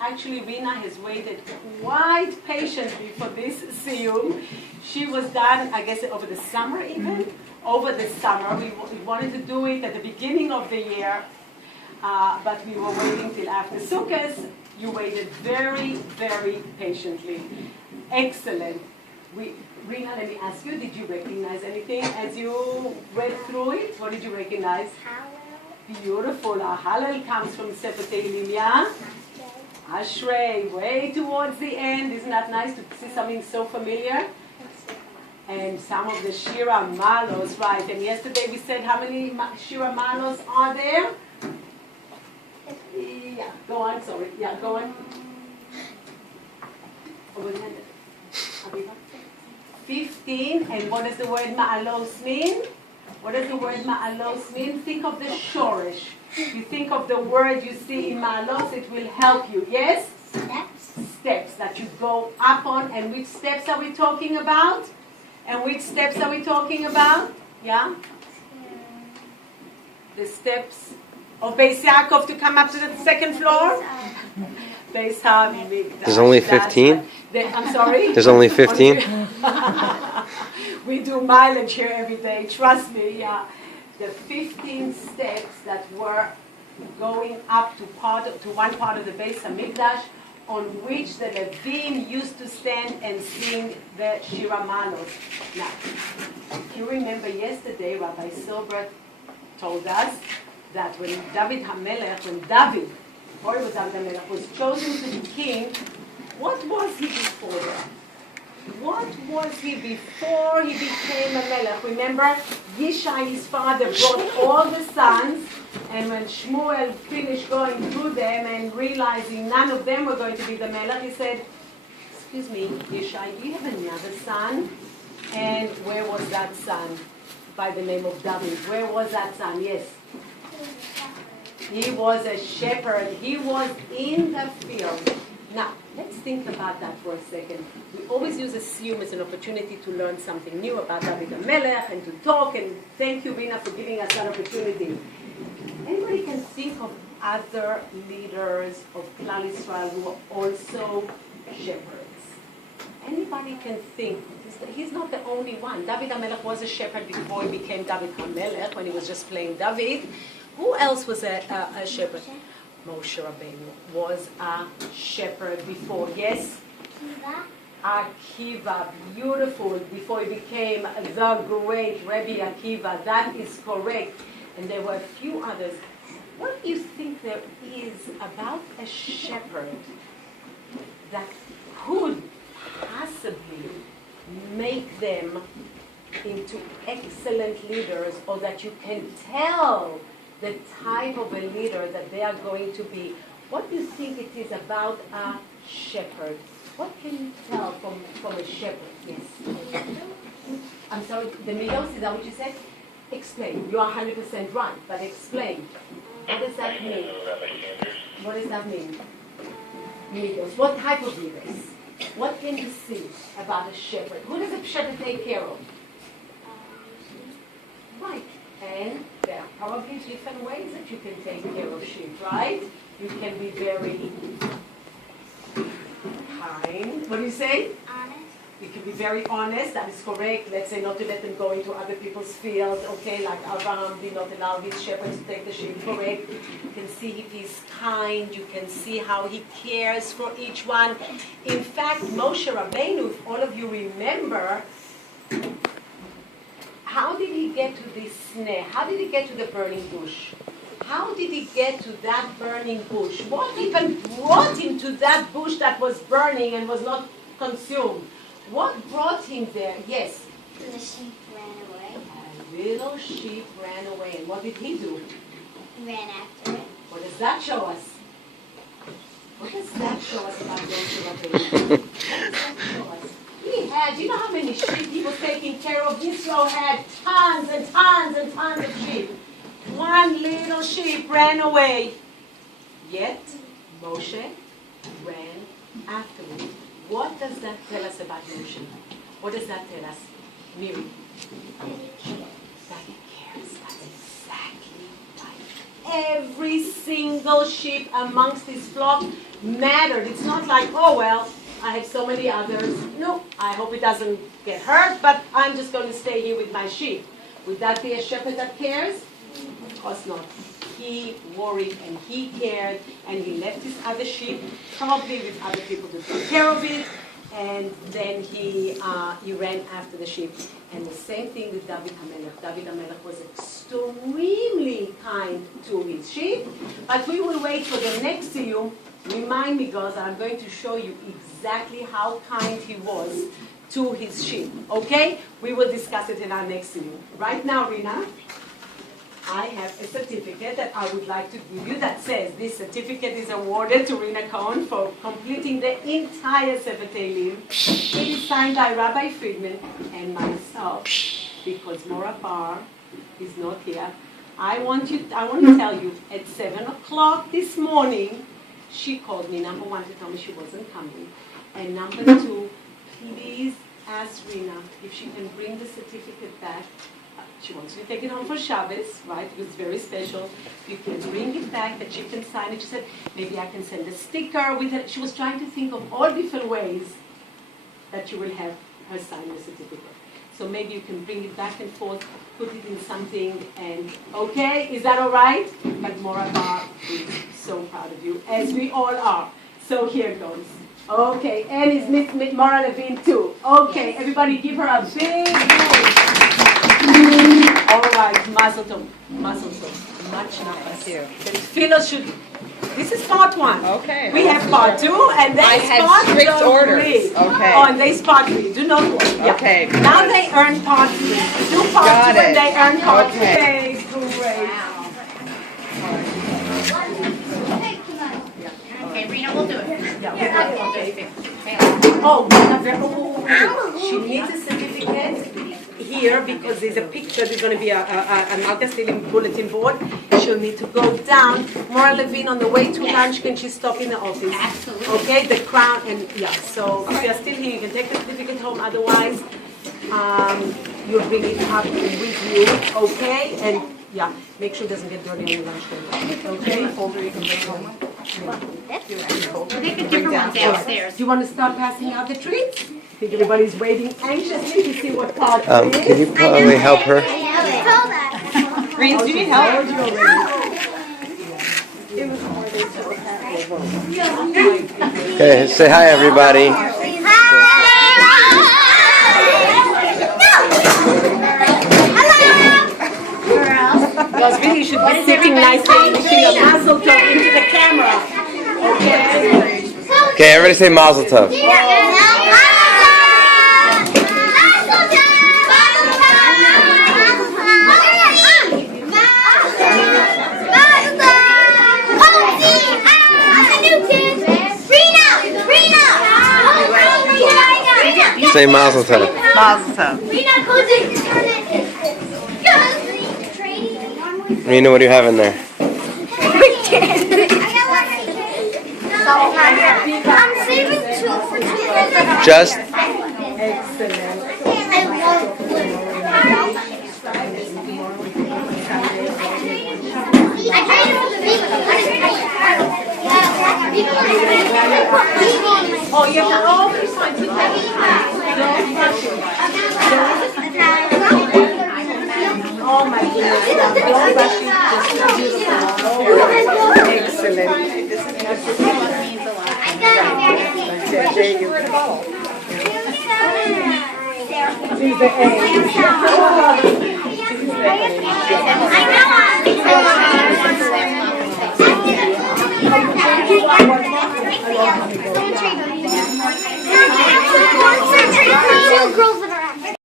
Actually, Rena has waited quite patiently for this siyum. She was done, I guess, over the summer even. Over the summer. We wanted to do it at the beginning of the year, but we were waiting till after Sukkot. You waited very, very patiently. Excellent. Rena, let me ask you, did you recognize anything as you read through it? What did you recognize? Hallel. Beautiful. Hallel comes from Sefer Tehillim, yeah? Ashrei, way towards the end. Isn't that nice to see something so familiar? And some of the Shira Malos, right. And yesterday we said how many Shira Malos are there? Yeah, go on, sorry. Yeah, go on. Over the hand. 15. And what does the word Ma'alos mean? What does the word Ma'alos mean? Think of the Shoresh. You think of the word you see in Ma'alos, it will help you. Yes? Steps. Steps that you go up on. And which steps are we talking about? And which steps are we talking about? Yeah? The steps of Beis Yaakov to come up to the second floor? Beis HaMikdash. There's only 15? I'm sorry? There's only 15? We do mileage here every day, trust me, yeah. The 15 steps that were going up to one part of the Beis HaMikdash, on which the Levim used to stand and sing the Shira Malos. Now, if you remember yesterday, Rabbi Silbert told us that when David, before he was David HaMelech, was chosen to be king, what was he before that? What was he before he became a melech? Remember, Yishai, his father, brought all the sons, and when Shmuel finished going through them and realizing none of them were going to be the melech, he said, excuse me, Yishai, do you have another son? And where was that son? By the name of David. Where was that son? Yes. He was a shepherd. He was in the field. Now, let's think about that for a second. We always use a siyum as an opportunity to learn something new about David HaMelech and to talk, and thank you, Rena, for giving us that opportunity. Anybody can think of other leaders of Klal Yisrael who are also shepherds? Anybody can think. He's not the only one. David HaMelech was a shepherd before he became David HaMelech, when he was just playing David. Who else was a shepherd? Moshe Rabbeinu was a shepherd before, yes? Akiva, beautiful, before he became the great Rebbe Akiva. That is correct. And there were a few others. What do you think there is about a shepherd that could possibly make them into excellent leaders, or that you can tell the type of a leader that they are going to be? What do you think it is about a shepherd? What can you tell from a shepherd? Yes. I'm sorry, the midos, is that what you said? Explain. You are 100% right, but explain. What does that mean? What does that mean? Midos. What type of leaders? What can you see about a shepherd? Who does a shepherd take care of? Right. And there are probably different ways that you can take care of sheep, right? You can be very kind. What do you say? Honest. You can be very honest, that is correct. Let's say not to let them go into other people's fields, okay? Like Abraham did not allow his shepherds to take the sheep, correct? You can see if he's kind. You can see how he cares for each one. In fact, Moshe Rabbeinu, if all of you remember, how did he get to this sneh? How did he get to the burning bush? How did he get to that burning bush? What even brought him to that bush that was burning and was not consumed? What brought him there? Yes? The sheep ran away. A little sheep ran away. And what did he do? Ran after it. What does that show us? What does that show us about Moshe Rabbeinu? What does that show us? He had, do you know how many sheep he was taking care of? Yisro had tons and tons and tons of sheep. One little sheep ran away. Yet, Moshe ran after him. What does that tell us about Moshe? What does that tell us? Miri? That he cares. That's exactly right. every single sheep amongst his flock mattered. It's not like, oh well, I have so many others. No, I hope it doesn't get hurt, but I'm just going to stay here with my sheep. Would that be a shepherd that cares? Of course not. He worried and he cared, and he left his other sheep, probably with other people to take care of it, and then he ran after the sheep. And the same thing with David HaMelech. David HaMelech was extremely kind to his sheep, but we will wait for the next Siyum. Remind me, guys, I'm going to show you exactly how kind he was to his sheep. Okay? We will discuss it in our next Siyum. Right now, Rena, I have a certificate that I would like to give you that says this certificate is awarded to Rena Cohn for completing the entire Sefer Tehillim. It is signed by Rabbi Friedman and myself because Mora Bar is not here. I want to tell you at 7 o'clock this morning, she called me, number one, to tell me she wasn't coming. And number two, please ask Rena if she can bring the certificate back. She wants to take it home for Shabbos, right? It's very special. You can bring it back, that she can sign it. She said, maybe I can send a sticker with it. She was trying to think of all different ways that you will have her sign the certificate. So maybe you can bring it back and forth, put it in something, and okay, is that all right? But Mora Bar is so proud of you, as we all are. So here goes. Okay, and is Miss Mora Levine too. Okay, everybody give her a big hand. All right, Mazel Tov. Mazel Tov. Much nice. Thank you. The fellows should. This is part one. Okay. We have part two, and then I had part strict orders. three. Okay. Oh, and they part three. Do not worry. Yeah. Okay. Now they earn part three. Do part Got two, and it. they earn part Okay. three. Great. Okay, Rena, we'll do it. Yeah. Okay. Oh, she needs a certificate here because there's a picture. There's going to be a Malkas bulletin board. She'll need to go down. Mora Levine, on the way to lunch, can she stop in the office? Absolutely. Okay, the crown and yeah. So if you're still here, you can take the certificate home. Otherwise, you'll bring it up with you. Okay, and yeah, make sure it doesn't get dirty on your lunch break. Okay. Folder you can bring home. They could give her one downstairs. Do you want to start passing out the treats? I think everybody's waiting anxiously to see what part it is. Can you probably help her? Greens, do you need help? Okay, say hi, everybody. Because really you should be sitting nicely, wishing a mazel tov into the camera. Okay? Okay, everybody say Mazel Tov. Say Mazel Tov. Mazel Tov. Rena, what do you have in there? I'm saving two for two. Just Excellent. Oh, you have to all three sides. Don't rush it. Oh my goodness. Don't rush it. Just so beautiful. Excellent. There you go. She's the A.